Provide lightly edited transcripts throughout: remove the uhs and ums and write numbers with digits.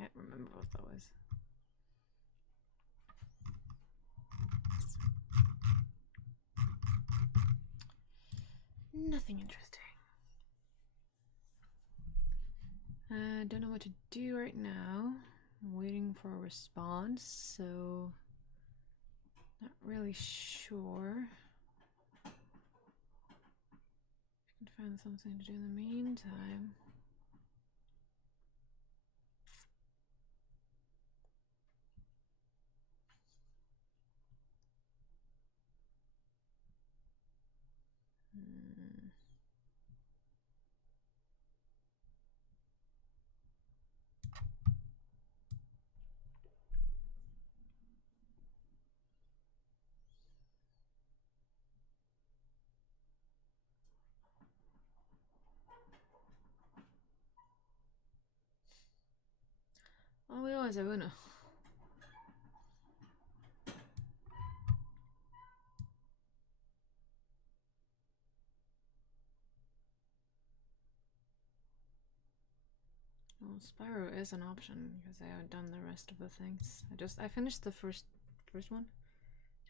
Can't remember what that was. Nothing interesting. I don't know what to do right now. I'm waiting for a response, so not really sure. I can find something to do in the meantime. Oh, we always have Uno. Well, Spyro is an option because I haven't done the rest of the things. I finished the first one.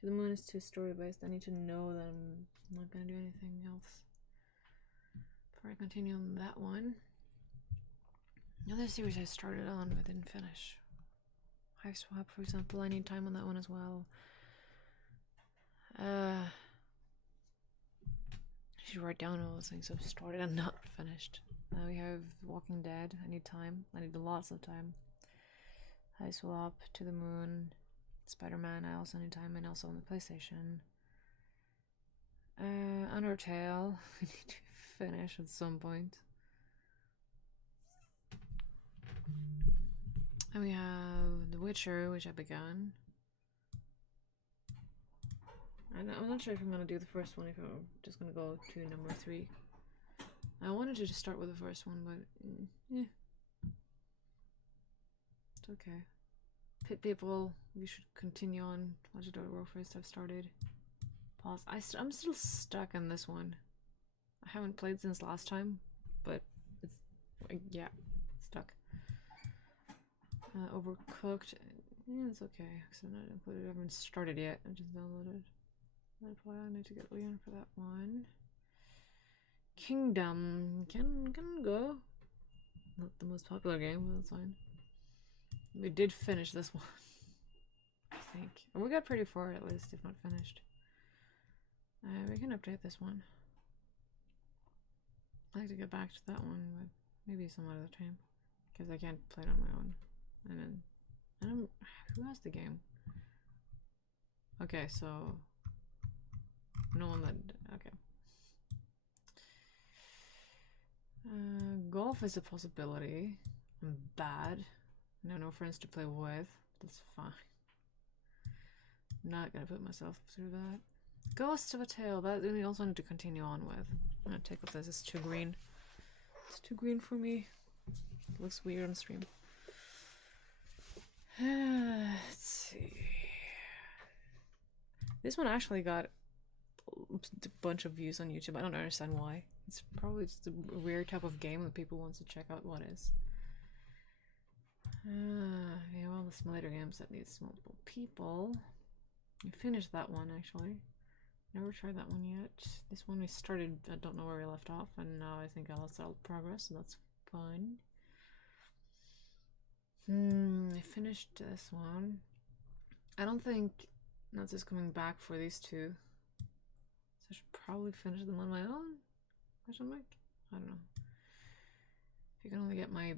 To the Moon is too story based. I need to know that I'm not gonna do anything else before I continue on that one. Another series I started on but didn't finish. High Swap, for example, I need time on that one as well. I should write down all those things I've started and not finished. Now we have Walking Dead. I need time. I need lots of time. High Swap, To the Moon, Spider-Man. I also need time, and also on the PlayStation. Undertale. I need to finish at some point. And we have The Witcher, which I began. And I'm not sure if I'm gonna do the first one, if I'm just gonna go to number 3. I wanted to just start with the first one, but yeah, it's okay. Pit People, we should continue on. Legendary Warfare stuff started. Pause. I'm still stuck in this one. I haven't played since last time, but it's yeah, stuck. Overcooked. Yeah, it's okay. Cause I'm not included. I haven't started yet. I just downloaded. That's why I need to get Leon for that one. Kingdom can go. Not the most popular game, but that's fine. We did finish this one, I think. Or we got pretty far at least, if not finished. We can update this one. I'd like to get back to that one, but maybe some other time, because I can't play it on my own. And then I don't. Who has the game? Okay, so no one that. Okay. Golf is a possibility. I'm bad. No friends to play with. That's fine. I'm not gonna put myself through that. Ghost of a Tale. That we also need to continue on with. I'm gonna take off this. It's too green. It's too green for me. It looks weird on stream. Let's see. This one actually got a bunch of views on YouTube. I don't understand why. It's probably just a weird type of game that people want to check out what is. Yeah, all the simulator games that needs multiple people. I finished that one actually. Never tried that one yet. This one we started, I don't know where we left off, and now I think I lost all progress, so that's fun. I finished this one. I don't think Nuts is coming back for these two. So I should probably finish them on my own? Question mark? I don't know. If you can only get my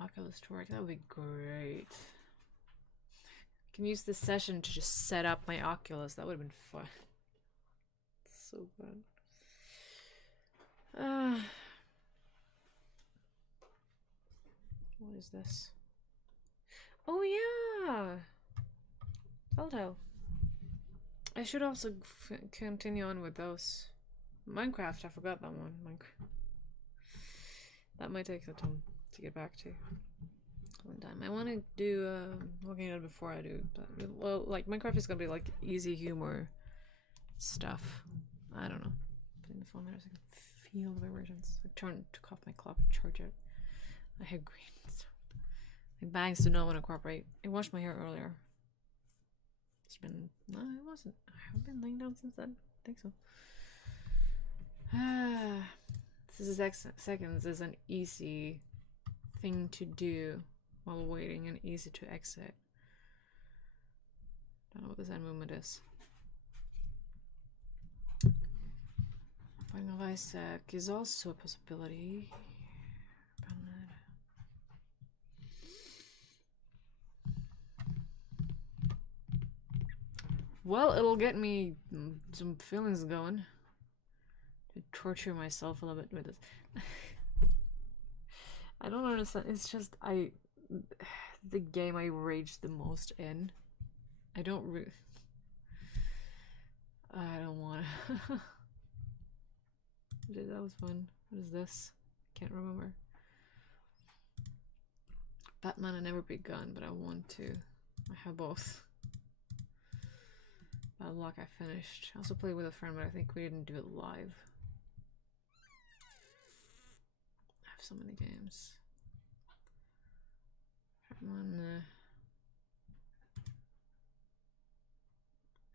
Oculus to work, that would be great. I can use this session to just set up my Oculus. That would have been fun. So fun. What is this? Oh yeah! Telltale. I should also continue on with those. Minecraft, I forgot that one. Minecraft. That might take the time to get back to. One time. I want to do Walking Dead before I do, but well, like Minecraft is gonna be like easy humor stuff. I don't know. Putting the phone there so I can feel the vibrations. I took off my clock and charge it. I had green stuff. My bangs do not want to cooperate. I washed my hair earlier. It's been... No, it wasn't. I haven't been laying down since then. I think so. This is seconds is an easy thing to do while waiting and easy to exit. Don't know what this end movement is. Finding a Lysec is also a possibility. Well, it'll get me some feelings going. To torture myself a little bit with this. I don't understand. It's just the game I rage the most in. I don't want to. That was fun. What is this? Can't remember. Batman I never begun, but I want to. I have both. Bad luck, I finished. I also played with a friend, but I think we didn't do it live. I have so many games.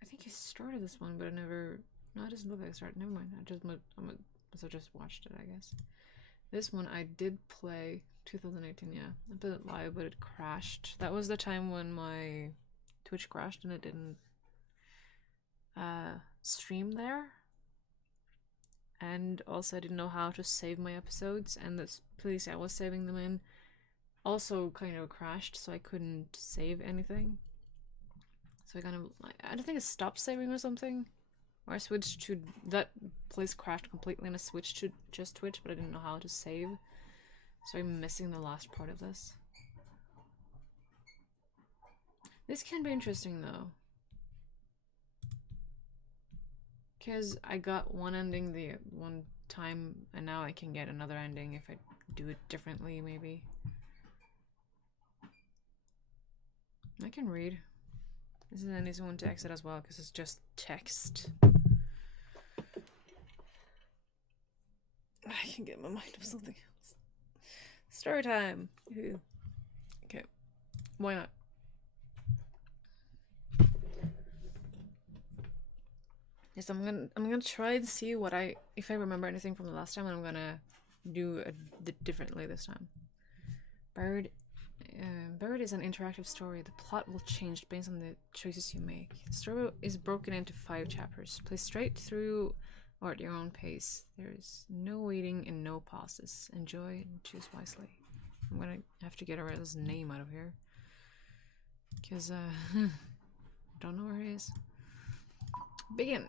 I think I started this one, but I never... No, it doesn't look like I started. Never mind. I just watched it, I guess. This one I did play 2018, yeah. I played it live, but it crashed. That was the time when my Twitch crashed and it didn't stream there. And also I didn't know how to save my episodes, and the place I was saving them in also kind of crashed, so I couldn't save anything. So I kind of... I don't think it stopped saving or something. Or I switched to... That place crashed completely and I switched to just Twitch, but I didn't know how to save. So I'm missing the last part of this. This can be interesting though. Because I got one ending the one time, and now I can get another ending if I do it differently, maybe. I can read. This is an easy one to exit as well, because it's just text. I can get my mind off something else. Story time! Ooh. Okay. Why not? Yes, I'm gonna try and see what if I remember anything from the last time, and I'm gonna do it differently this time. Buried is an interactive story. The plot will change based on the choices you make. The story is broken into 5 chapters. Play straight through or at your own pace. There is no waiting and no pauses. Enjoy and choose wisely. I'm gonna have to get his name out of here, because don't know where he is. Begin.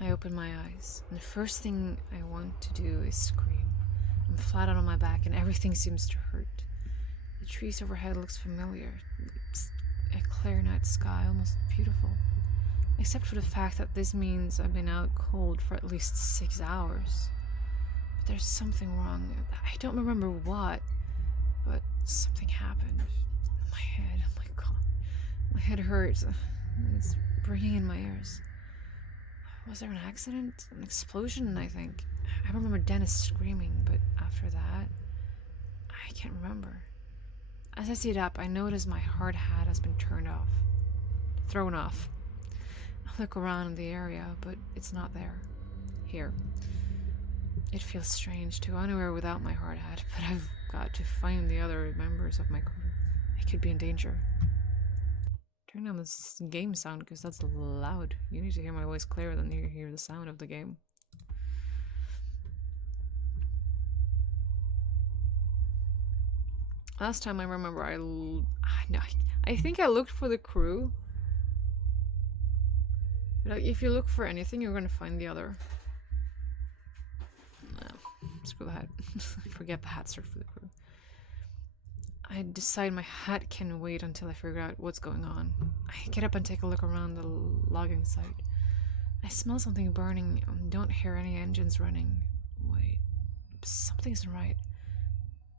I open my eyes, and the first thing I want to do is scream. I'm flat out on my back, and everything seems to hurt. The trees overhead looks familiar. It's a clear night sky, almost beautiful. Except for the fact that this means I've been out cold for at least 6 hours. But there's something wrong. I don't remember what, but something happened. My head, oh my god. My head hurts, and it's ringing in my ears. Was there an accident? An explosion, I think. I remember Dennis screaming, but after that, I can't remember. As I sit up, I notice my hard hat has been thrown off. I look around in the area, but it's not there. Here. It feels strange to go anywhere without my hard hat, but I've got to find the other members of my crew. I could be in danger. Turn down this game sound, because that's loud. You need to hear my voice clearer than you hear the sound of the game. Last time I remember, I think I looked for the crew. Like, if you look for anything, you're gonna find the other. No, screw the hat. Forget the hat, search for the crew. I decide my hat can wait until I figure out what's going on. I get up and take a look around the logging site. I smell something burning and don't hear any engines running. Wait, something isn't right.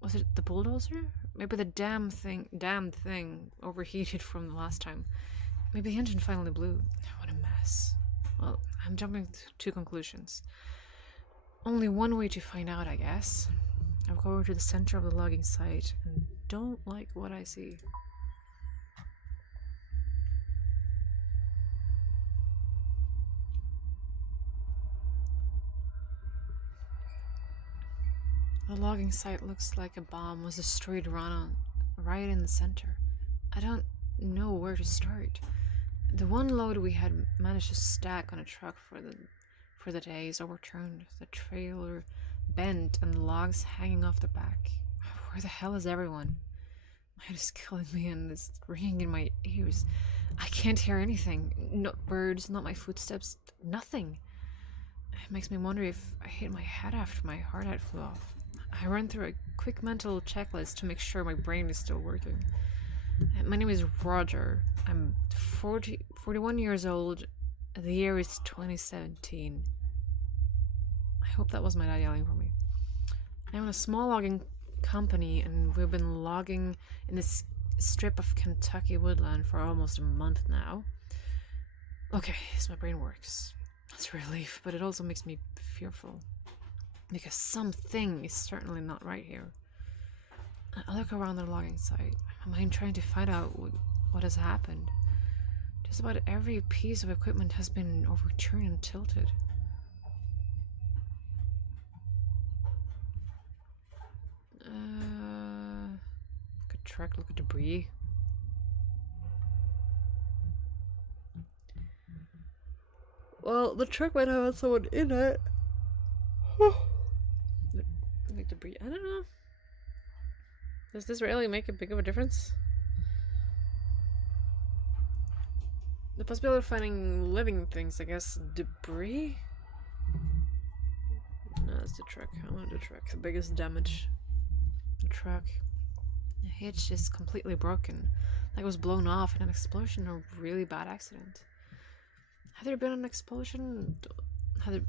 Was it the bulldozer? Maybe the damned thing overheated from the last time. Maybe the engine finally blew. What a mess. Well, I'm jumping to conclusions. Only one way to find out, I guess. I'll go over to the center of the logging site and don't like what I see. The logging site looks like a bomb was destroyed right in the center. I don't know where to start. The one load we had managed to stack on a truck for the day is overturned. The trailer bent and the logs hanging off the back. Where the hell is everyone? My head is killing me and it's ringing in my ears. I can't hear anything. Not birds, not my footsteps, nothing. It makes me wonder if I hit my head after my heart had flew off. I run through a quick mental checklist to make sure my brain is still working. My name is Roger. I'm 41 years old. The year is 2017. I hope that was my dad yelling for me. I own a small logging company and we've been logging in this strip of Kentucky woodland for almost a month now. Okay, so my brain works. That's a relief, but it also makes me fearful. Because something is certainly not right here. I look around the logging site. My mind trying to find out what has happened. Just about every piece of equipment has been overturned and tilted. Look at truck, look at debris. Well, the truck might have had someone in it. Like debris, I don't know. Does this really make a big of a difference? The possibility of finding living things, I guess. Debris? No, that's the truck. I wanted the truck. The biggest damage. The truck. The hitch is completely broken. Like it was blown off in an explosion or a really bad accident. Had there been an explosion? Had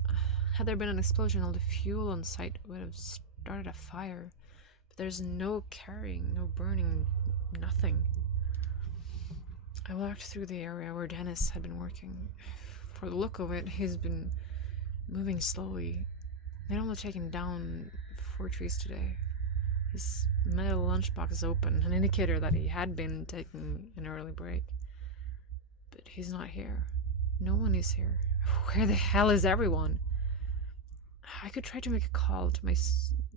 there been an explosion, all the fuel on site would have started a fire. But there's no carrying, no burning, nothing. I walked through the area where Dennis had been working. For the look of it, he's been moving slowly. They'd only taken down 4 trees today. His metal lunchbox is open, an indicator that he had been taking an early break. But he's not here. No one is here. Where the hell is everyone? I could try to make a call to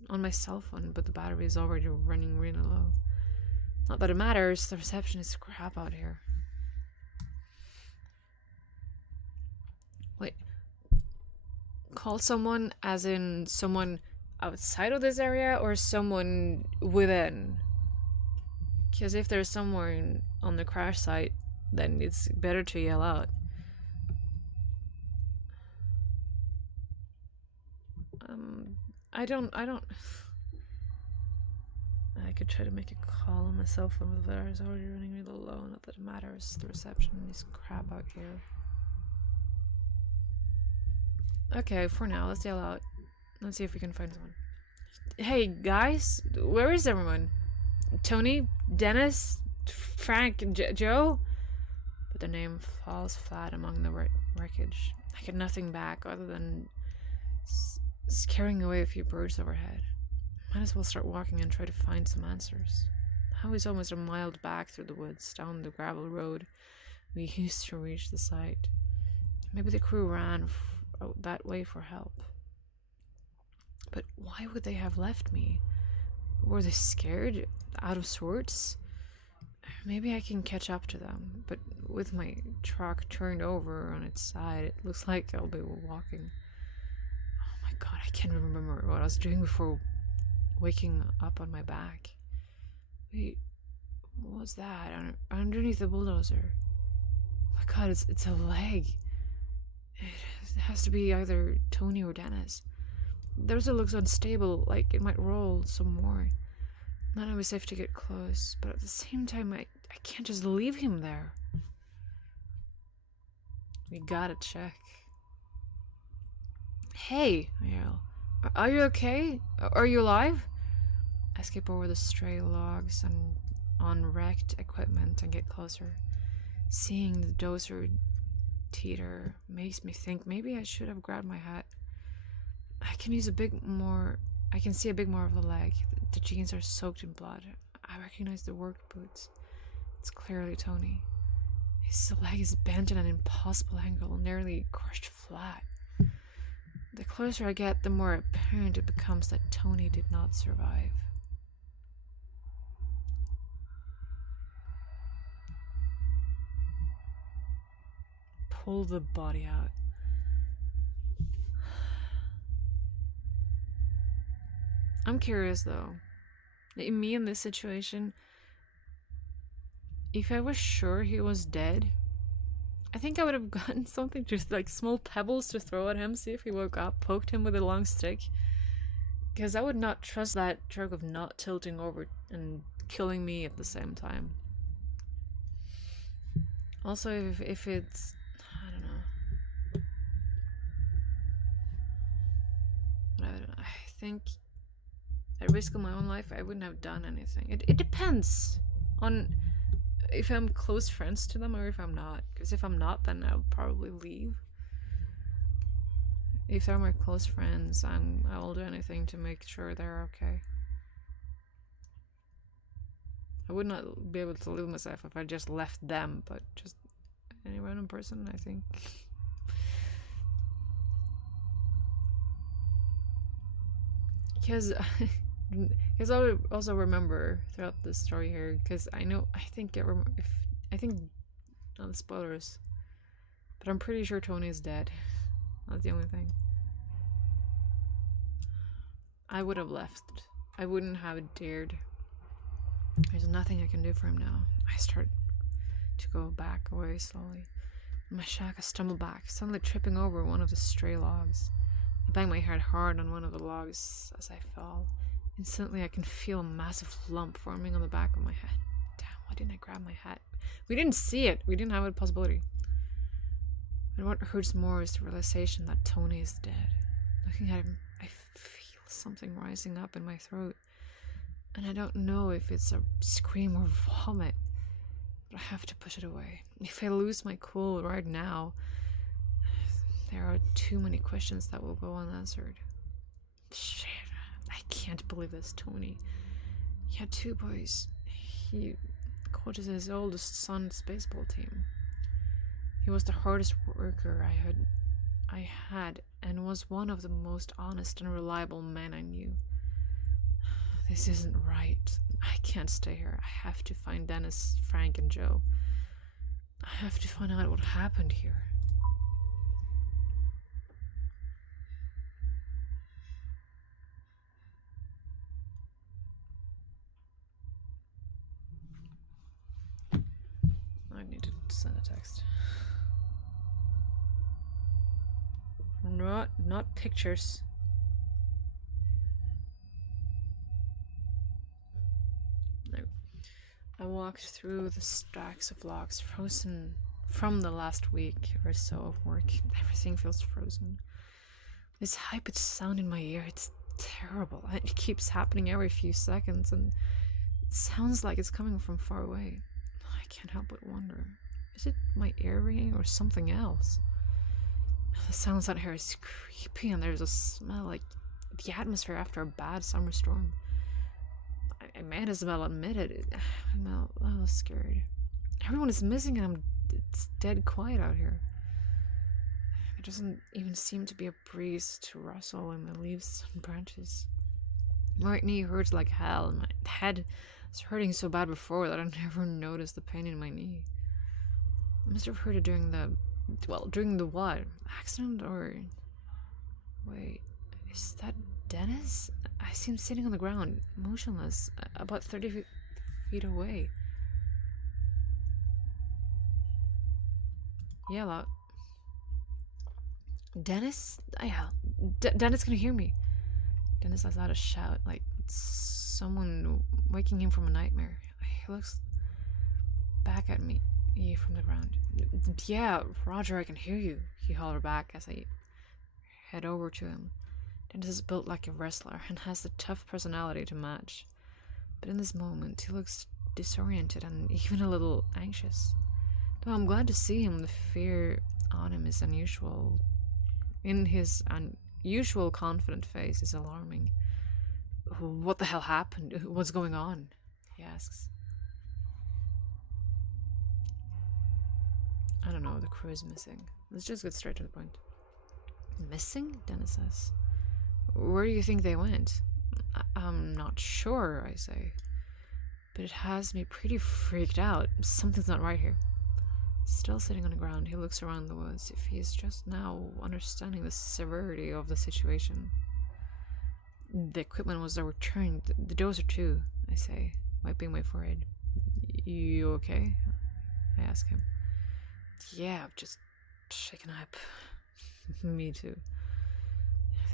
on my cell phone, but the battery is already running really low. Not that it matters, the reception is crap out here. Wait. Call someone as in someone outside of this area or someone within? Because if there's someone on the crash site, then it's better to yell out. I could try to make a call on my cell phone, but the battery is already running really low. Not that it matters. The reception is crap out here. Okay, for now, let's yell out. Let's see if we can find someone. Hey, guys, where is everyone? Tony? Dennis? Frank? Joe? But their name falls flat among the wreckage. I get nothing back other than scaring away a few birds overhead. Might as well start walking and try to find some answers. The highway's almost a mile back through the woods, down the gravel road we used to reach the site. Maybe the crew ran out that way for help. But why would they have left me? Were they scared? Out of sorts? Maybe I can catch up to them, but with my truck turned over on its side, it looks like I'll be walking. Oh my god, I can't remember what I was doing before waking up on my back. Wait, what was that? Underneath the bulldozer. Oh my god, it's a leg. It has to be either Tony or Dennis. There's looks unstable, like it might roll some more. Not always safe to get close, but at the same time, I can't just leave him there. We gotta check. Hey, I yell. Are you okay? Are you alive? I skip over the stray logs and on wrecked equipment and get closer. Seeing the dozer teeter makes me think maybe I should have grabbed my hat. I can use a bit more. I can see a bit more of the leg. The jeans are soaked in blood. I recognize the work boots. It's clearly Tony. His leg is bent at an impossible angle, nearly crushed flat. The closer I get, the more apparent it becomes that Tony did not survive. Pull the body out. I'm curious though. Me in this situation, if I was sure he was dead, I think I would have gotten something, just like small pebbles to throw at him, see if he woke up, poked him with a long stick. Because I would not trust that truck of not tilting over and killing me at the same time. Also, if it's... I don't know. I think at risk of my own life, I wouldn't have done anything. It depends on if I'm close friends to them or if I'm not. Because if I'm not, then I'll probably leave. If they're my close friends, I will do anything to make sure they're okay. I would not be able to live myself if I just left them, but just any random person, I think. Because I also remember throughout the story here, because I think not the spoilers, but I'm pretty sure Tony is dead. That's the only thing. I would have left. I wouldn't have dared. There's nothing I can do for him now. I start to go back away slowly. In my shack, I stumble back, suddenly tripping over one of the stray logs. I bang my head hard on one of the logs as I fall. Instantly, I can feel a massive lump forming on the back of my head. Damn, why didn't I grab my hat? We didn't see it. We didn't have a possibility. And what hurts more is the realization that Tony is dead. Looking at him, I feel something rising up in my throat. And I don't know if it's a scream or vomit, but I have to push it away. If I lose my cool right now, there are too many questions that will go unanswered. Shit, I can't believe this, Tony. He had 2 boys. He coaches his oldest son's baseball team. He was the hardest worker I had, and was one of the most honest and reliable men I knew. This isn't right. I can't stay here. I have to find Dennis, Frank, and Joe. I have to find out what happened here. I need to send a text. Not pictures. No. I walked through the stacks of logs, frozen from the last week or so of work. Everything feels frozen. This high-pitched sound in my ear, it's terrible. It keeps happening every few seconds, and it sounds like it's coming from far away. I can't help but wonder, is it my ear ringing or something else? The sounds out here is creepy, and there's a smell like the atmosphere after a bad summer storm. I might as well admit it. I was scared. Everyone is missing, and it's dead quiet out here. There doesn't even seem to be a breeze to rustle in the leaves and branches. My right knee hurts like hell, and my head was hurting so bad before that I never noticed the pain in my knee. I must have heard it during the what? Accident or... Wait, is that Dennis? I see him sitting on the ground, motionless, about 30 feet away. Yell out. Dennis? I yell. Dennis can hear me. Dennis lets out a shout, like someone waking him from a nightmare. He looks back at me from the ground. Yeah, Roger, I can hear you, he hollered back as I head over to him. Dennis is built like a wrestler and has the tough personality to match. But in this moment, he looks disoriented and even a little anxious. Though I'm glad to see him, the fear on him is unusual. In his unusual confident face is alarming. What the hell happened? What's going on? He asks. I don't know, the crew is missing. Let's just get straight to the point. Missing? Dennis says. Where do you think they went? I'm not sure, I say. But it has me pretty freaked out. Something's not right here. Still sitting on the ground, he looks around the woods if he is just now understanding the severity of the situation. The equipment was returned. The dozer too, I say, wiping my forehead. You okay? I ask him. Yeah, I've just shaken up. Me too.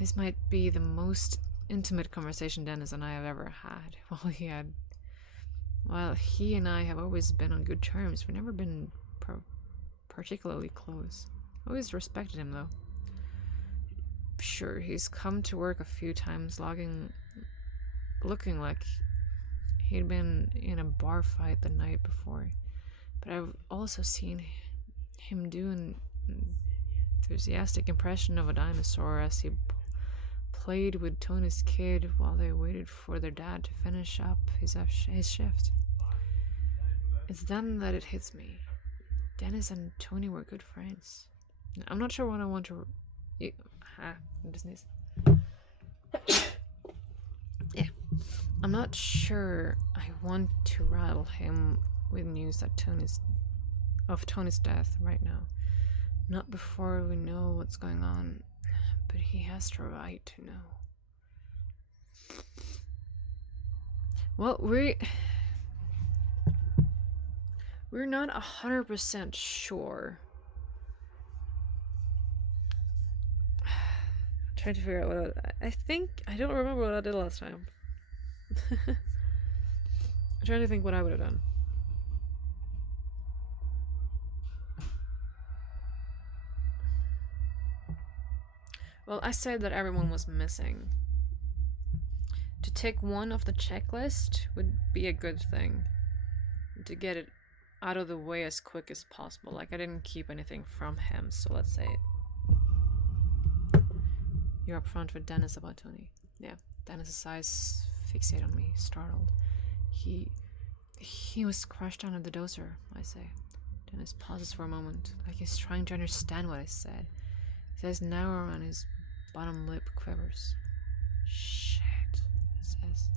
This might be the most intimate conversation Dennis and I have ever had. While he and I have always been on good terms, we've never been particularly close. Always respected him, though. Sure, he's come to work a few times, looking like he'd been in a bar fight the night before. But I've also seen him do an enthusiastic impression of a dinosaur as he played with Tony's kid while they waited for their dad to finish up his shift. It's then that it hits me. Dennis and Tony were good friends. I'm not sure what I want to... Yeah. I'm not sure I want to rattle him with news that of Tony's death right now. Not before we know what's going on. But he has the right to know. Well, we're not 100% sure. I'm trying to figure out what I don't remember what I did last time. I'm trying to think what I would have done. Well, I said that everyone was missing. To take one off the checklist would be a good thing. To get it out of the way as quick as possible. Like, I didn't keep anything from him, so let's say it. You're up front with Dennis about Tony. Yeah, Dennis's eyes fixate on me, startled. He was crushed under the dozer, I say. Dennis pauses for a moment, like he's trying to understand what I said. His eyes narrow and his bottom lip quivers. Shit, he says.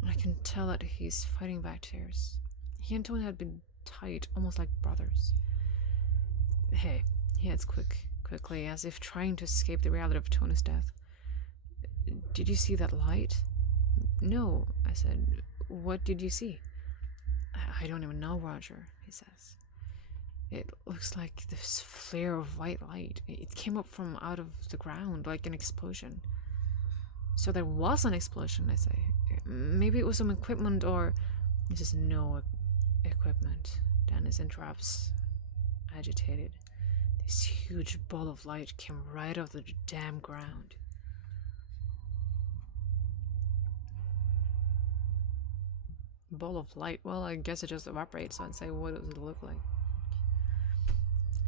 And I can tell that he's fighting back tears. He and Tony had been tight, almost like brothers. Hey, he adds quickly, as if trying to escape the reality of Tony's death. Did you see that light? No, I said. What did you see? I don't even know, Roger, he says. It looks like this flare of white light. It came up from out of the ground like an explosion. So there was an explosion, I say. Maybe it was some equipment or... This is no equipment. Dennis interrupts, agitated. This huge ball of light came right off the damn ground. Ball of light? Well, I guess it just evaporates, so I'd say, what does it look like?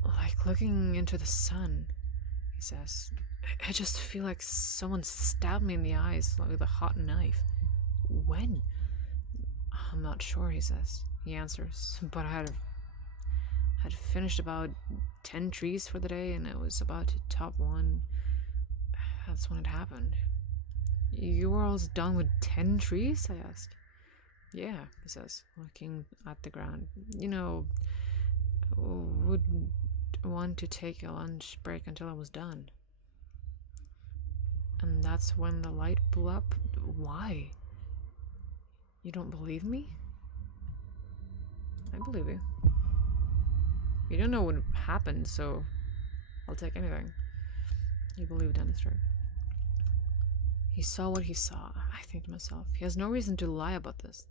Like looking into the sun, he says. I just feel like someone stabbed me in the eyes with a hot knife. When? I'm not sure, he says. He answers, but I had finished about 10 trees for the day, and I was about to top one. That's when it happened. You were almost done with 10 trees? I ask. Yeah, he says, looking at the ground. You know, would want to take a lunch break until I was done. And that's when the light blew up. Why? You don't believe me? I believe you. You don't know what happened, so I'll take anything. You believe Dennis, right? He saw what he saw. I think to myself, he has no reason to lie about this.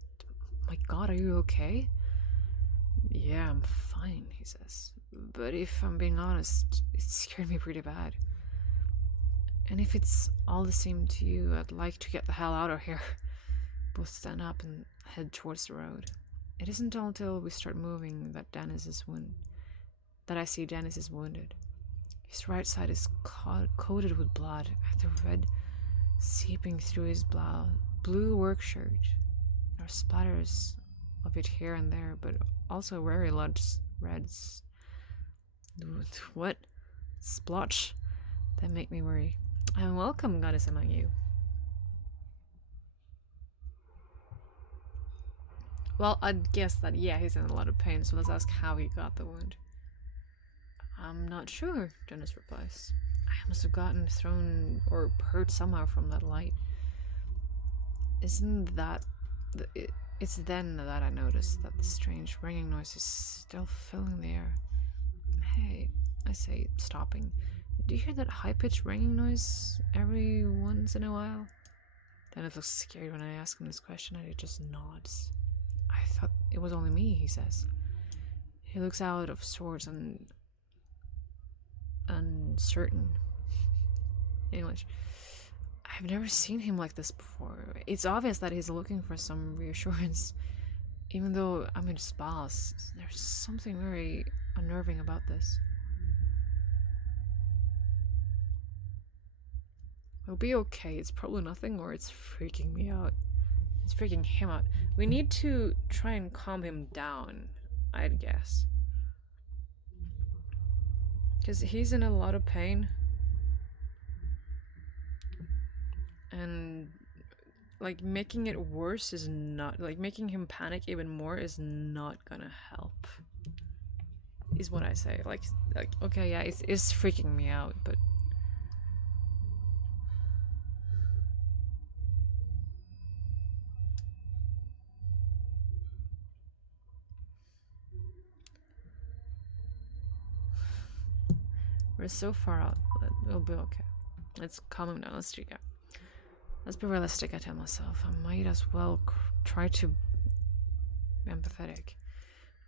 My God, are you okay? Yeah, I'm fine, he says. But if I'm being honest, it scared me pretty bad. And if it's all the same to you, I'd like to get the hell out of here. Both stand up and head towards the road. It isn't until we start moving that that I see Dennis is wounded. His right side is coated with blood, the red seeping through his blue work shirt. There are splatters of it here and there, but also very large reds. What? Splotch? That make me worry. And welcome, goddess among you. Well, I'd guess that, yeah, he's in a lot of pain, so let's ask how he got the wound. I'm not sure, Dennis replies. I must have gotten thrown or hurt somehow from that light. Isn't that... It's then that I noticed that the strange ringing noise is still filling the air. Hey, I say, stopping. Do you hear that high-pitched ringing noise every once in a while? Dennis looks scared when I ask him this question and he just nods. I thought it was only me, he says. He looks out of sorts and uncertain. English. I've never seen him like this before. It's obvious that he's looking for some reassurance. Even though I'm his boss, there's something very unnerving about this. It'll be okay. It's probably nothing, or it's freaking me out. It's freaking him out. We need to try and calm him down, I'd guess. Because he's in a lot of pain. And, like, making it worse is not... Like, making him panic even more is not gonna help. Is what I say. Like okay, yeah, it's freaking me out, but... We're so far out, but it'll be okay. Let's calm him down. Let's be realistic, I tell myself. I might as well try to be empathetic.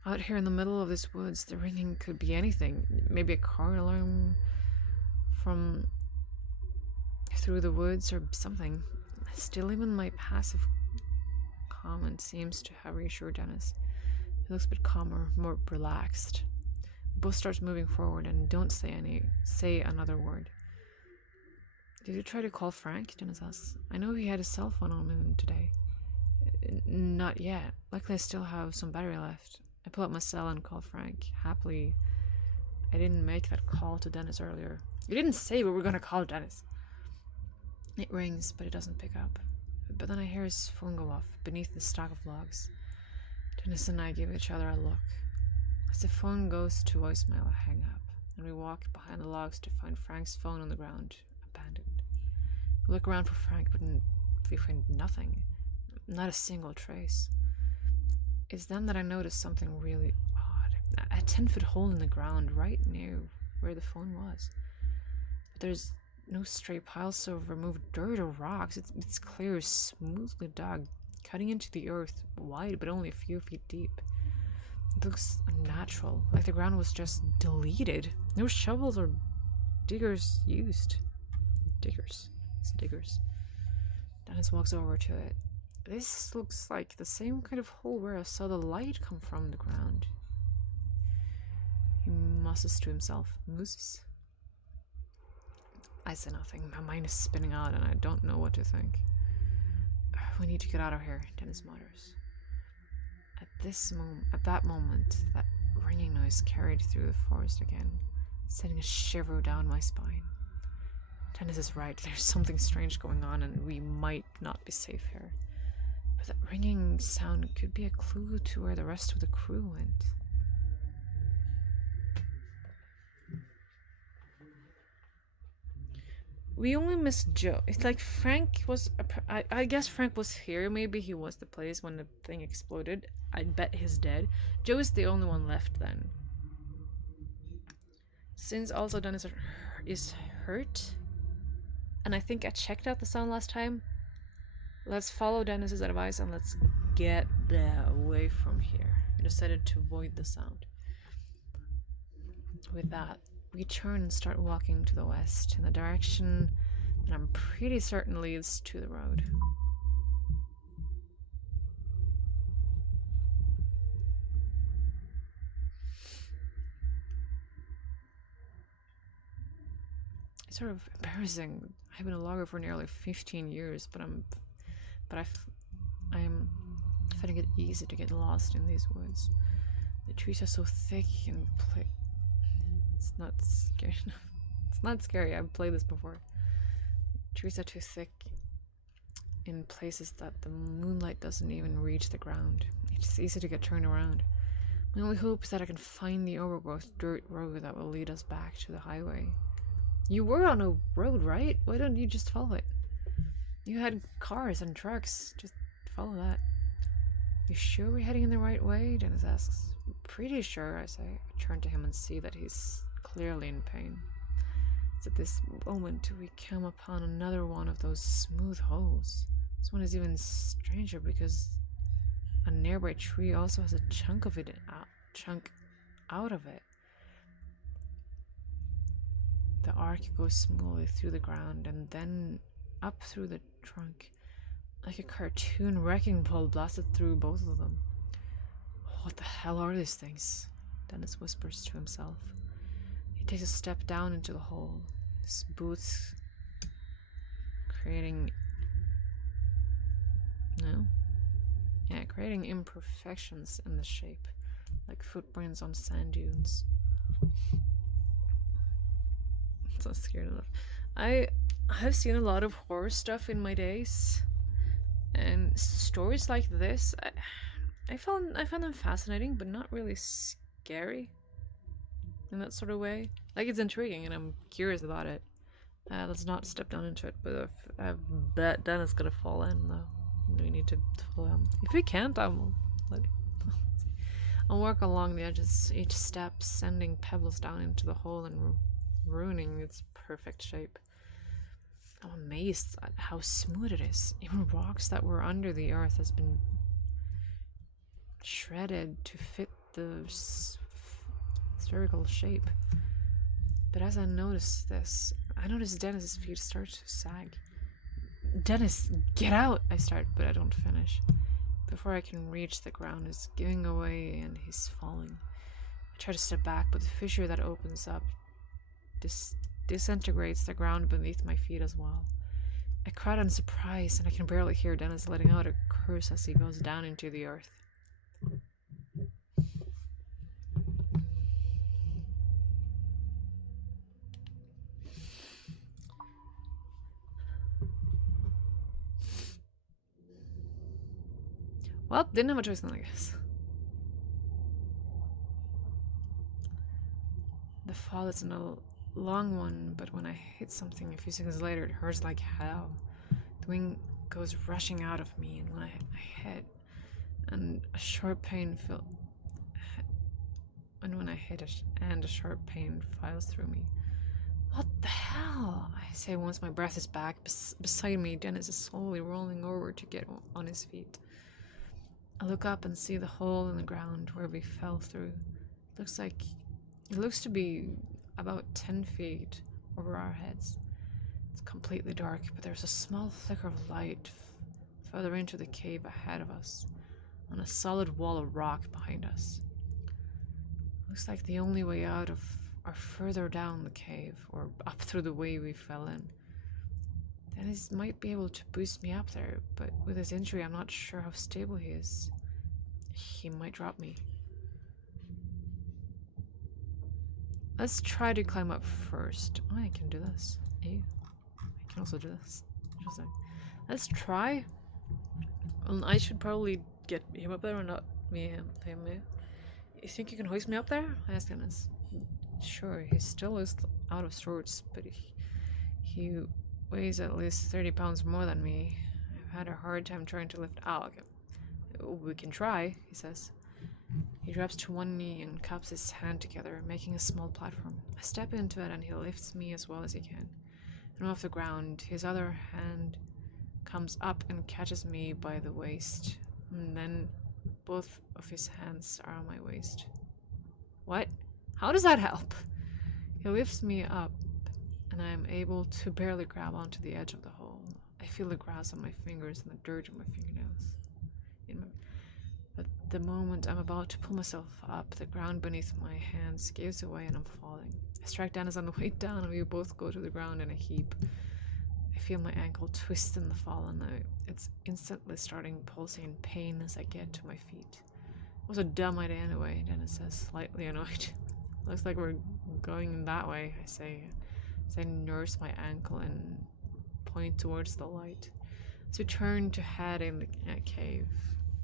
Out here in the middle of this woods, the ringing could be anything. Maybe a car alarm from through the woods or something. Still, even my passive comment seems to have reassured Dennis. He looks a bit calmer, more relaxed. The bus starts moving forward and don't say another word. Did you try to call Frank? Dennis asks. I know he had his cell phone on him today. Not yet. Luckily I still have some battery left. I pull out my cell and call Frank. Happily, I didn't make that call to Dennis earlier. You didn't say we were gonna call Dennis. It rings, but it doesn't pick up. But then I hear his phone go off beneath the stack of logs. Dennis and I give each other a look. As the phone goes to voicemail, I hang up, and we walk behind the logs to find Frank's phone on the ground, abandoned. We look around for Frank, but we find nothing. Not a single trace. It's then that I notice something really odd. A 10-foot hole in the ground right near where the phone was. But there's no stray piles of removed dirt or rocks. It's clear, smoothly dug, cutting into the earth, wide but only a few feet deep. It looks unnatural, like the ground was just deleted. No shovels or diggers used. Diggers. It's diggers. Dennis walks over to it. This looks like the same kind of hole where I saw the light come from the ground. He musses to himself. Mooses? I say nothing. My mind is spinning out and I don't know what to think. We need to get out of here, Dennis mutters. At that moment, that ringing noise carried through the forest again, sending a shiver down my spine. Dennis is right. There's something strange going on and we might not be safe here. But that ringing sound could be a clue to where the rest of the crew went. We only missed Joe. It's like Frank was... I guess Frank was here. Maybe he was the place when the thing exploded. I'd bet he's dead. Joe is the only one left then. Since also Dennis is hurt, and I think I checked out the sound last time, let's follow Dennis's advice and let's get away from here. I decided to avoid the sound. With that, we turn and start walking to the west in the direction that I'm pretty certain leads to the road. It's sort of embarrassing. I've been a logger for nearly 15 years, but I'm finding it easy to get lost in these woods. The trees are so thick and it's not scary. It's not scary. I've played this before. Trees are too thick in places that the moonlight doesn't even reach the ground. It's easy to get turned around. My only hope is that I can find the overgrowth dirt road that will lead us back to the highway. You were on a road, right? Why don't you just follow it? You had cars and trucks. Just follow that. You sure we're heading in the right way? Dennis asks. Pretty sure, I say. I turn to him and see that he's clearly in pain. It's at this moment we come upon another one of those smooth holes. This one is even stranger because a nearby tree also has a chunk out of it. The arc goes smoothly through the ground and then up through the trunk. Like a cartoon wrecking ball blasted through both of them. What the hell are these things? Dennis whispers to himself. He takes a step down into the hole, his boots creating imperfections in the shape, like footprints on sand dunes. I'm so scared enough. I have seen a lot of horror stuff in my days, and stories like this, I found them fascinating, but not really scary in that sort of way. Like, it's intriguing, and I'm curious about it. Let's not step down into it, but I bet Dennis gonna fall in, though. We need to follow him. If we can't, I'll walk along the edges, each step sending pebbles down into the hole and ruining its perfect shape. I'm amazed at how smooth it is. Even rocks that were under the earth has been shredded to fit the spherical shape. But as I notice this, I notice Dennis's feet start to sag. Dennis, get out! I start, but I don't finish. Before I can reach the ground, it's giving away and he's falling. I try to step back, but the fissure that opens up disintegrates the ground beneath my feet as well. I cry in surprise, and I can barely hear Dennis letting out a curse as he goes down into the earth. Well, didn't have a choice then, I guess. The fall isn't a long one, but when I hit something a few seconds later, it hurts like hell. The wind goes rushing out of me, and when I hit, and a sharp pain a sharp pain files through me. What the hell? I say once my breath is back. Beside me, Dennis is slowly rolling over to get on his feet. I look up and see the hole in the ground where we fell through. It looks to be about 10 feet over our heads. It's completely dark, but there's a small flicker of light further into the cave ahead of us, on a solid wall of rock behind us. Looks like the only way out are further down the cave, or up through the way we fell in. Dennis might be able to boost me up there, but with his injury, I'm not sure how stable he is. He might drop me. Let's try to climb up first. Oh, I can do this. Ew. I can also do this. Interesting. Let's try. Well, I should probably get him up there, or not me, him. You think you can hoist me up there? I asked Dennis. Sure, he still is out of sorts, but he weighs at least 30 pounds more than me. I've had a hard time trying to lift out. We can try, he says. He drops to one knee and cups his hand together, making a small platform. I step into it and he lifts me as well as he can. I'm off the ground. His other hand comes up and catches me by the waist, and then both of his hands are on my waist. What? How does that help? He lifts me up, and I am able to barely grab onto the edge of the hole. I feel the grass on my fingers and the dirt on my fingernails. But the moment I'm about to pull myself up, the ground beneath my hands gives away and I'm falling. I strike Dennis on the way down and we both go to the ground in a heap. I feel my ankle twist in the fall and it's instantly starting pulsing in pain as I get to my feet. It was a dumb idea anyway, Dennis says, slightly annoyed. Looks like we're going that way, I say. As I nurse my ankle and point towards the light. As we turn to head in a cave,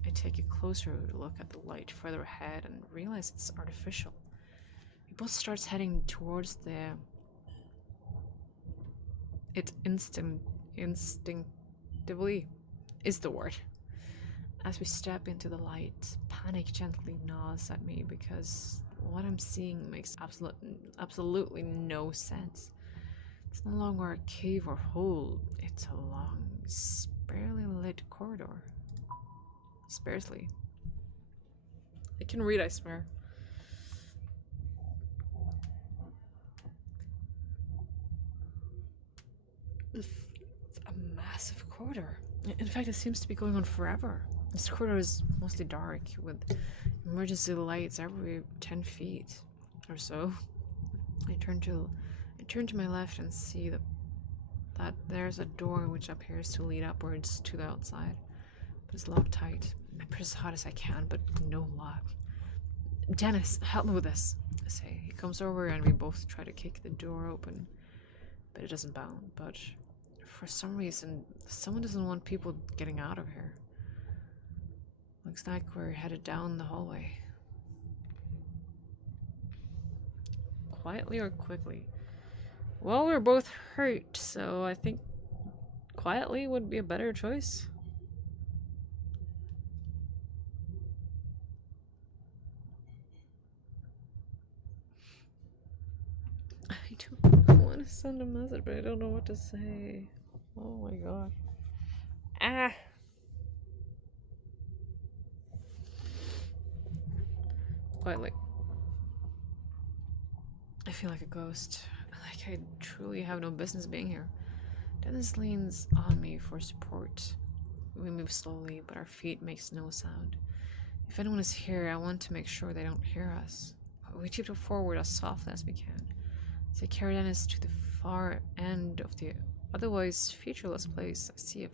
I take a closer look at the light further ahead and realize it's artificial. We both start heading towards the... It instinctively is the word. As we step into the light, panic gently gnaws at me because what I'm seeing makes absolutely no sense. It's no longer a cave or hole, it's a long, sparely lit corridor. Sparsely. I can read, I swear. It's a massive corridor. In fact, it seems to be going on forever. This corridor is mostly dark, with emergency lights every 10 feet or so. I turn to my left and see that there's a door which appears to lead upwards to the outside, but it's locked tight. I push as hard as I can, but no luck. Dennis, help me with this, I say. He comes over and we both try to kick the door open, but it doesn't budge. For some reason, someone doesn't want people getting out of here. Looks like we're headed down the hallway. Quietly or quickly? Well, we're both hurt, so I think quietly would be a better choice. I don't want to send a message, but I don't know what to say. Oh my god. Ah! Quietly. I feel like a ghost. Like I truly have no business being here. Dennis leans on me for support. We move slowly, but our feet makes no sound. If anyone is here, I want to make sure they don't hear us. We tiptoe forward as softly as we can. As I carry Dennis to the far end of the otherwise featureless place, I see a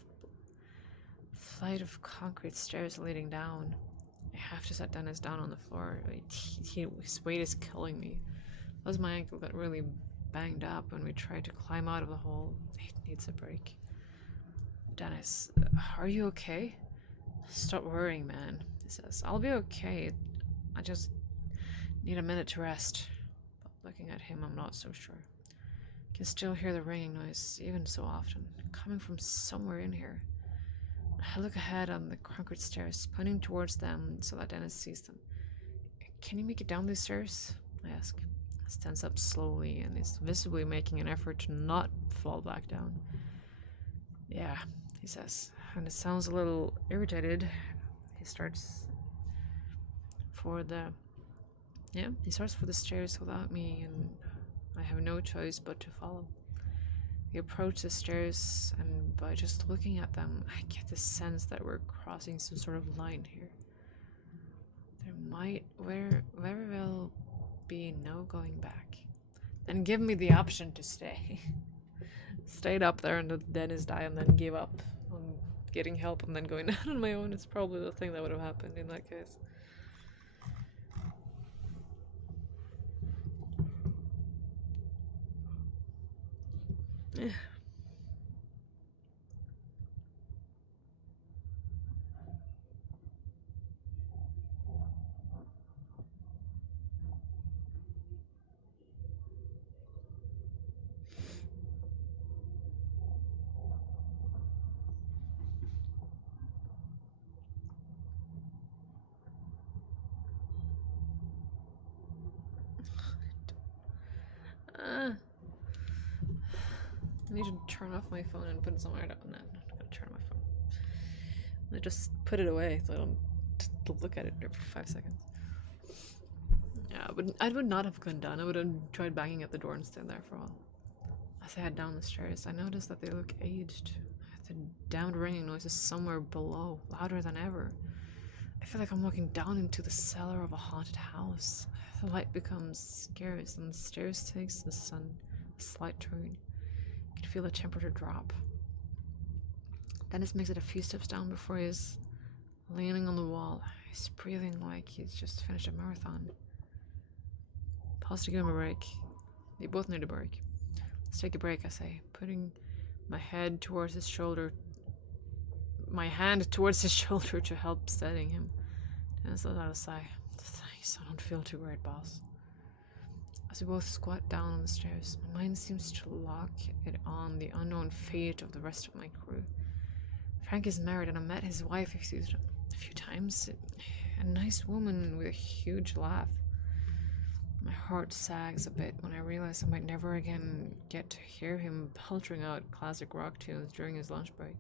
flight of concrete stairs leading down. I have to set Dennis down on the floor. His weight is killing me. Plus my ankle got really banged up when we tried to climb out of the hole. It needs a break. Dennis, are you okay? Stop worrying, man, he says. I'll be okay. I just need a minute to rest. But looking at him, I'm not so sure. I can still hear the ringing noise, even so often, coming from somewhere in here. I look ahead on the concrete stairs, pointing towards them so that Dennis sees them. Can you make it down these stairs? I ask. He stands up slowly and is visibly making an effort to not fall back down. Yeah, he says, and it sounds a little irritated. He starts for the stairs without me, and I have no choice but to follow. We approach the stairs, and by just looking at them, I get the sense that we're crossing some sort of line here. There might very well be no going back. And give me the option to stay. Stayed up there and then is die and then give up on getting help and then going down on my own is probably the thing that would have happened in that case. Yeah. I need to turn off my phone and put it somewhere. No, I'm not gonna turn my phone. I just put it away so I don't look at it for 5 seconds. Yeah, but I would not have gone down. I would have tried banging at the door and stayed there for a while. As I head down the stairs, I noticed that they look aged. The damned ringing noise is somewhere below, louder than ever. I I feel like I'm walking down into the cellar of a haunted house. The light becomes scarce and the stairs takes the sun a slight turn. I can feel the temperature drop. Dennis makes it a few steps down before he's leaning on the wall. He's breathing like he's just finished a marathon. Pause to give him a break. They both need a break. Let's take a break, I say, putting my hand towards his shoulder to help steadying him. Dennis let out a sigh. Thanks, I don't feel too great, boss. As we both squat down on the stairs, my mind seems to lock it on the unknown fate of the rest of my crew. Frank is married and I met his wife a few times. A nice woman with a huge laugh. My heart sags a bit when I realize I might never again get to hear him beltering out classic rock tunes during his lunch break.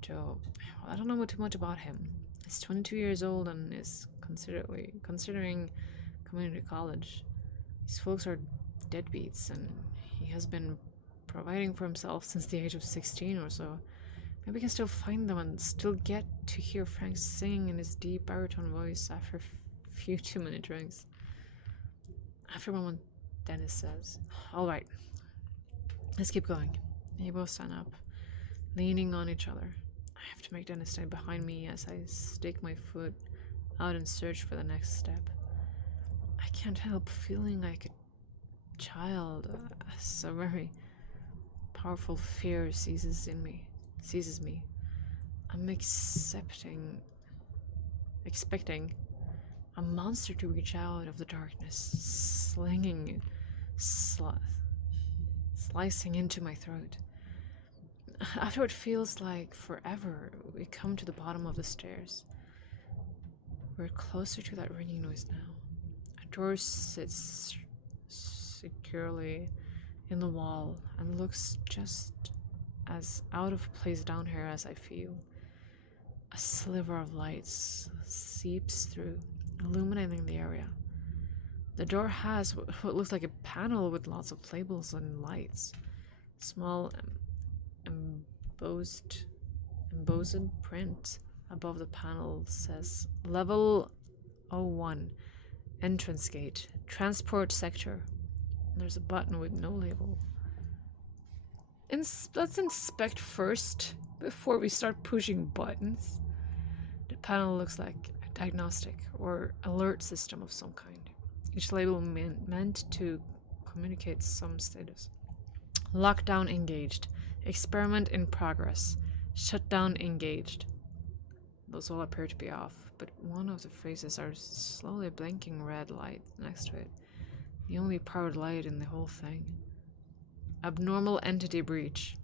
Joe, well, I don't know too much about him. He's 22 years old and is considering community college. His folks are deadbeats and he has been providing for himself since the age of 16 or so. Maybe we can still find them and still get to hear Frank sing in his deep baritone voice after a few too many drinks. After a moment, Dennis says, "All right, let's keep going." They both stand up, leaning on each other. I have to make Dennis stay behind me as I stake my foot out and search for the next step. I can't help feeling like a child as a very powerful fear seizes me. I'm expecting a monster to reach out of the darkness, slicing into my throat. After what feels like forever, we come to the bottom of the stairs. We're closer to that ringing noise now. A door sits securely in the wall and looks just as out of place down here as I feel. A sliver of light seeps through, illuminating the area. The door has what looks like a panel with lots of labels and lights. Small embossed print above the panel says Level 01, Entrance Gate, Transport Sector. There's a button with no label. Let's inspect first before we start pushing buttons. The panel looks like a diagnostic or alert system of some kind. Each label meant to communicate some status. Lockdown engaged. Experiment in progress. Shutdown engaged. Those all appear to be off, but one of the phrases are slowly blinking red light next to it. The only powered light in the whole thing. Abnormal entity breach.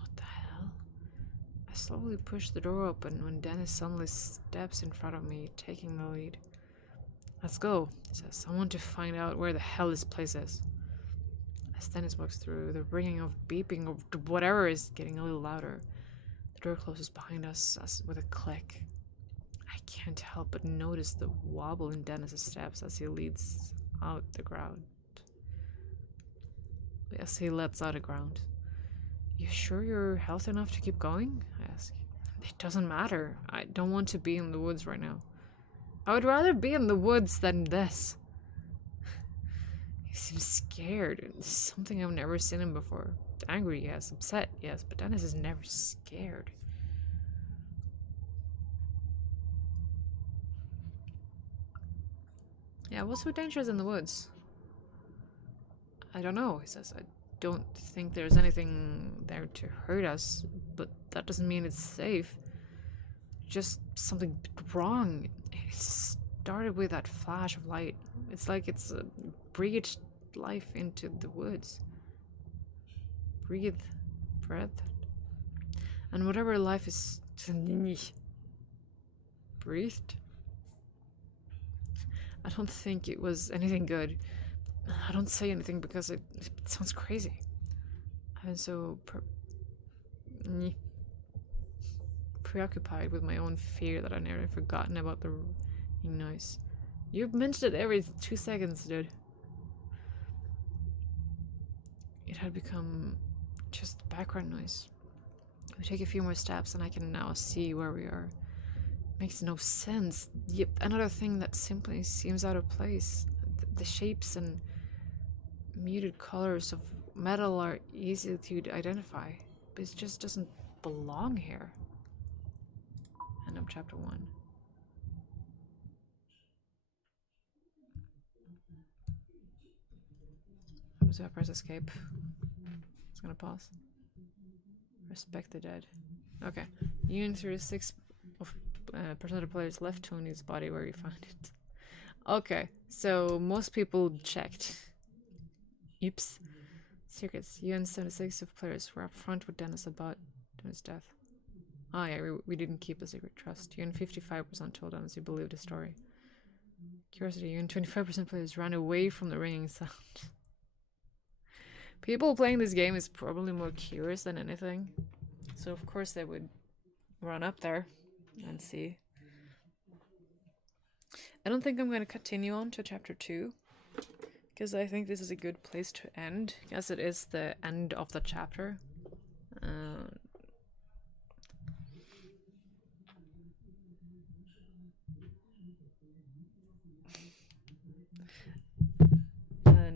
What the hell? I slowly push the door open when Dennis suddenly steps in front of me, taking the lead. "Let's go," he says. "I want to find out where the hell this place is." As Dennis walks through, the ringing of beeping or whatever is getting a little louder. The door closes behind us with a click. I can't help but notice the wobble in Dennis' steps as he leads out the ground. As he lets out the ground. "You sure you're healthy enough to keep going?" I ask. "It doesn't matter. I don't want to be in the woods right now. I would rather be in the woods than this." He seems scared. It's something I've never seen him before. Angry, yes. Upset, yes. But Dennis is never scared. "Yeah, what's so dangerous in the woods?" "I don't know," he says. "I don't think there's anything there to hurt us, but that doesn't mean it's safe. Just something wrong. It started with that flash of light. It's like it's breathed life into the woods. Breath. And whatever life is breathed, I don't think it was anything good. I don't say anything because it sounds crazy. I've been so preoccupied with my own fear that I've nearly forgotten about the noise. You've mentioned it every 2 seconds, dude." It had become just background noise. We take a few more steps and I can now see where we are. makes no sense. Yep, another thing that simply seems out of place. The shapes and muted colors of metal are easy to identify, but it just doesn't belong here. End of chapter 1. So I press escape. It's gonna pause. Respect the dead. Okay. Unit 36 of percent of players left Tony's body where you find it. Okay, so most people checked. Oops. Secrets. UN 76 of players were up front with Dennis about Tony's death. Oh yeah, we didn't keep the secret trust. UN 55% told Dennis he believed his story. Curiosity. UN 25% players ran away from the ringing sound. People playing this game is probably more curious than anything. So of course they would run up there and see. I don't think I'm going to continue on to chapter 2. Because I think this is a good place to end. As it is the end of the chapter. And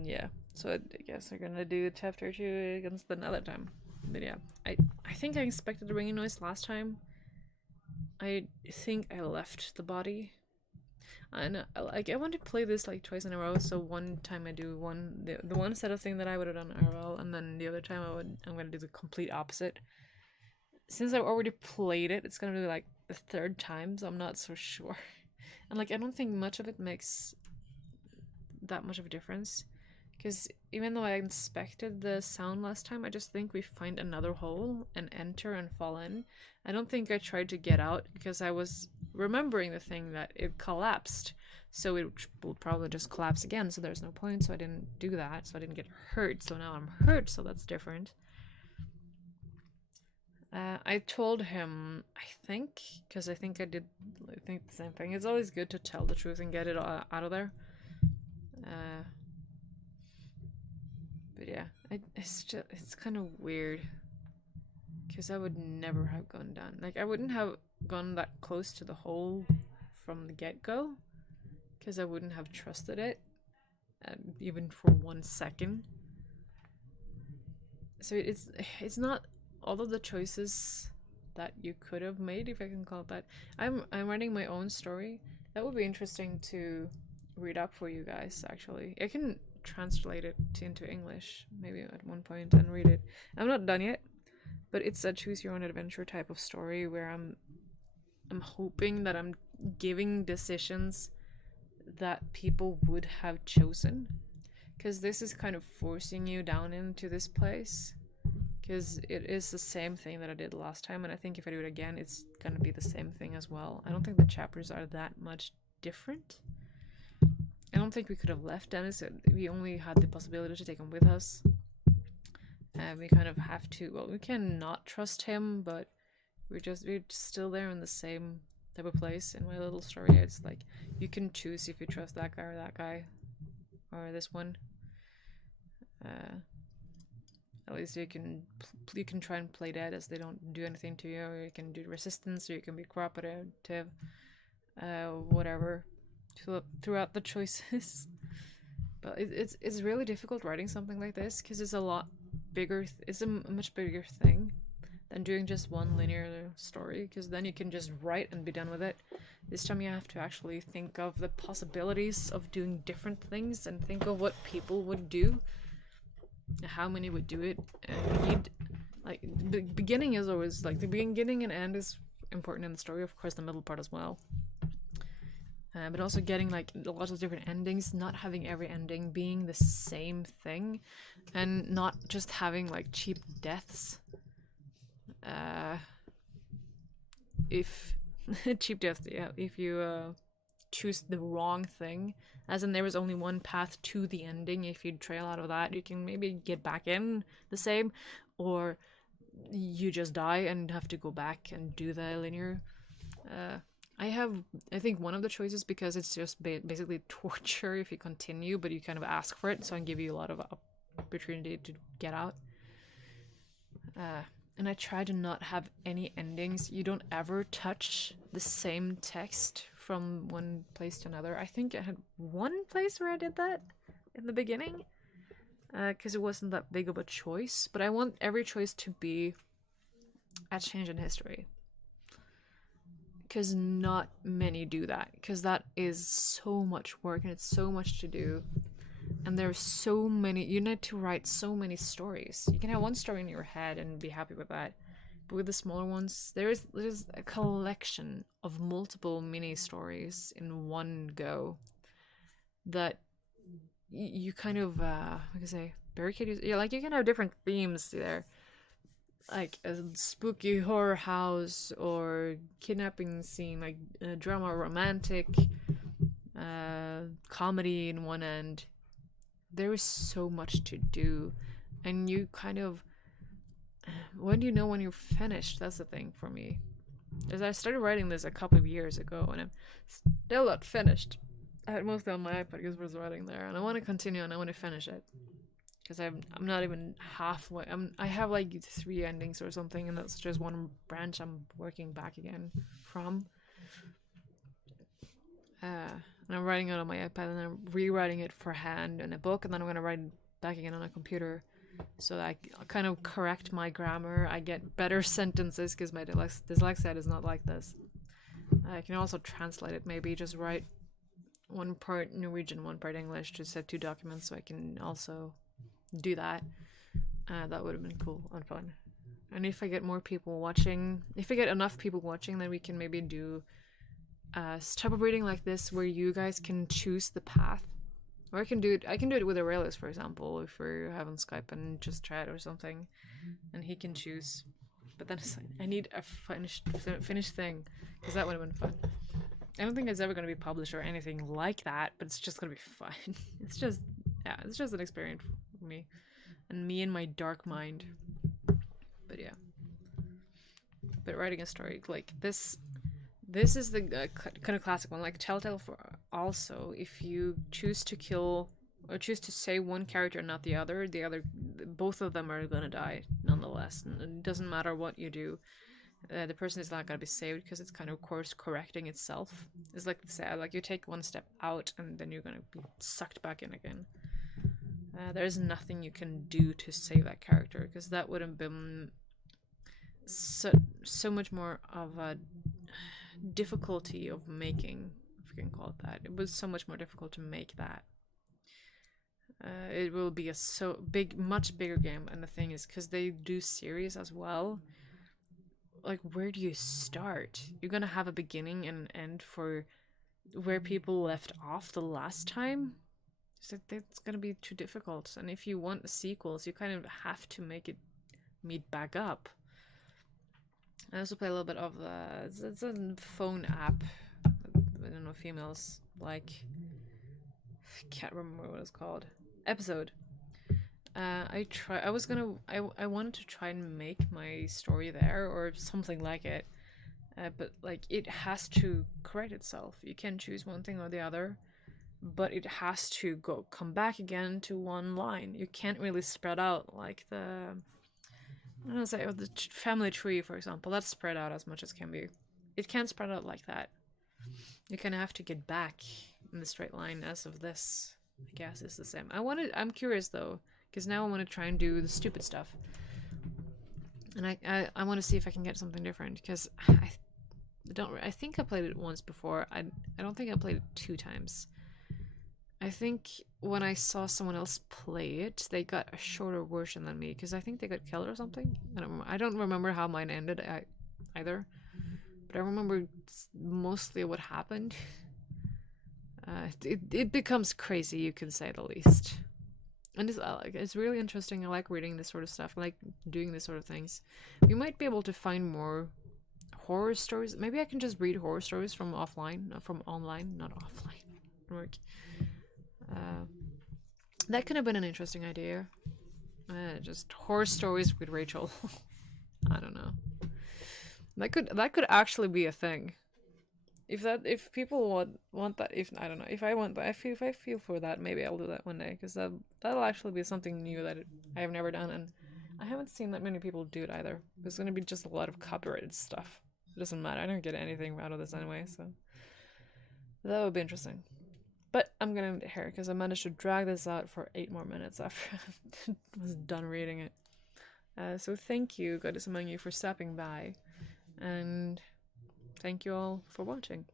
yeah. So I guess we're gonna do chapter 2 against another time. But yeah, I think I expected a ringing noise last time. I think I left the body. And like I want to play this like twice in a row. So one time I do the one set of thing that I would have done IRL, and then the other time I'm gonna do the complete opposite. Since I've already played it, it's gonna be like the third time, so I'm not so sure. And like I don't think much of it makes that much of a difference. Because even though I inspected the sound last time, I just think we find another hole and enter and fall in. I don't think I tried to get out because I was remembering the thing that it collapsed. So it will probably just collapse again, so there's no point, so I didn't do that, so I didn't get hurt. So now I'm hurt, so that's different. I told him, I think, because I think I did the same thing. It's always good to tell the truth and get it out of there. But yeah, it's kind of weird. Because I would never have gone down. Like, I wouldn't have gone that close to the hole from the get-go. Because I wouldn't have trusted it. Even for 1 second. So it's not all of the choices that you could have made, if I can call it that. I'm writing my own story. That would be interesting to read up for you guys, actually. I can translate it into English maybe at one point and read it. I'm not done yet, but it's a choose your own adventure type of story where I'm hoping that I'm giving decisions that people would have chosen, because this is kind of forcing you down into this place, because it is the same thing that I did last time, and I think if I do it again it's gonna be the same thing as well. I don't think the chapters are that much different. I don't think we could have left Dennis. We only had the possibility to take him with us. We kind of have to. Well, we can not trust him, but we're still there in the same type of place. In my little story, it's like you can choose if you trust that guy or this one. At least you can try and play dead as they don't do anything to you, or you can do resistance, or you can be cooperative, whatever. Throughout the choices. But it's really difficult writing something like this because it's a lot bigger. It's a much bigger thing than doing just one linear story, because then you can just write and be done with it. This time you have to actually think of the possibilities of doing different things and think of what people would do, how many would do it, and you need, like, the beginning is always like the beginning and end is important in the story, of course the middle part as well. But also getting like lots of different endings, not having every ending being the same thing, and not just having like cheap deaths. If cheap deaths, yeah, if you choose the wrong thing, as in there was only one path to the ending. If you trail out of that, you can maybe get back in the same, or you just die and have to go back and do the linear. I think one of the choices, because it's just basically torture if you continue, but you kind of ask for it, so I give you a lot of opportunity to get out. and I try to not have any endings. You don't ever touch the same text from one place to another. I think I had one place where I did that in the beginning, because it wasn't that big of a choice. But I want every choice to be a change in history, because not many do that. Because that is so much work and it's so much to do. And there's so many. You need to write so many stories. You can have one story in your head and be happy with that. But with the smaller ones, there's a collection of multiple mini stories in one go that you kind of like I say barricade. Yeah, like you can have different themes there, like a spooky horror house or kidnapping scene, like drama, romantic, comedy in one end. There is so much to do, and you kind of, when do you know when you're finished? That's the thing for me. As I started writing this a couple of years ago, and I'm still not finished. I had mostly on my iPad because I was writing there, and I want to continue and I want to finish it because I'm not even halfway. I have like 3 endings or something, and that's just one branch I'm working back again from. And I'm writing it on my iPad, and I'm rewriting it for hand in a book, and then I'm gonna write it back again on a computer, so that I kind of correct my grammar. I get better sentences because my dyslexia is not like this. I can also translate it. Maybe just write one part Norwegian, one part English, just have 2 documents, so I can also do that. That would have been cool and fun. And if I get more people watching, if I get enough people watching, then we can maybe do type of reading like this where you guys can choose the path. Or I can do it with Aurelius, for example, if we're having Skype and just chat or something, and he can choose. But then it's like, I need a finished thing, because that would have been fun. I don't think it's ever going to be published or anything like that, but it's just going to be fun. It's just an experience for me, and me and my dark mind. But yeah, but writing a story like this is the kind of classic one, like Telltale. For also, if you choose to kill or choose to say one character and not the other, both of them are gonna die nonetheless. And it doesn't matter what you do. The person is not gonna be saved because it's kind of course correcting itself. It's like like you take one step out and then you're gonna be sucked back in again. There's nothing you can do to save that character, because that would have been so much more of a difficulty of making, if you can call it that. It was so much more difficult to make that. It will be a so big, much bigger game, and the thing is, because they do series as well, like, where do you start? You're gonna have a beginning and an end for where people left off the last time. So that's gonna be too difficult, and if you want sequels, you kind of have to make it meet back up. I also play a little bit of it's a phone app. I don't know, females like. Can't remember what it's called. Episode. I wanted to try and make my story there or something like it, but like it has to correct itself. You can choose one thing or the other, but it has to come back again to one line. You can't really spread out like the. I don't say the family tree, for example. That's spread out as much as can be. It can't spread out like that. You kind of have to get back in the straight line. As of this, I guess it's the same. I'm curious though, because now I want to try and do the stupid stuff, and I want to see if I can get something different. Because I think I played it once before. I don't think I played it 2 times. I think when I saw someone else play it, they got a shorter version than me, because I think they got killed or something. I don't remember how mine ended either, but I remember mostly what happened. It becomes crazy, you can say the least. And it's really interesting. I like reading this sort of stuff. I like doing this sort of things. We might be able to find more horror stories. Maybe I can just read horror stories from online, not offline. Work. That could have been an interesting idea. Just horror stories with Rachel. I don't know. That could actually be a thing. If people want that, if I don't know, if I want that, if I feel for that, maybe I'll do that one day, because that'll actually be something new that I have never done, and I haven't seen that many people do it either. There's gonna be just a lot of copyrighted stuff. It doesn't matter. I don't get anything out of this anyway, so that would be interesting. But I'm gonna end it here because I managed to drag this out for 8 more minutes after I was done reading it. So thank you, Goddess Among You, for stopping by, and thank you all for watching.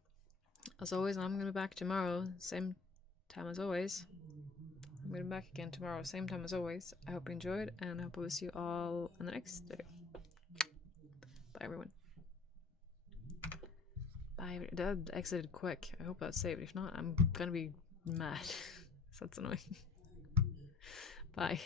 As always, I'm gonna be back tomorrow, same time as always. I'm gonna be back again tomorrow, same time as always. I hope you enjoyed, and I hope I'll see you all in the next video. Bye, everyone. Bye. That exited quick. I hope that's saved. If not, I'm gonna be mad. So that's annoying. Bye.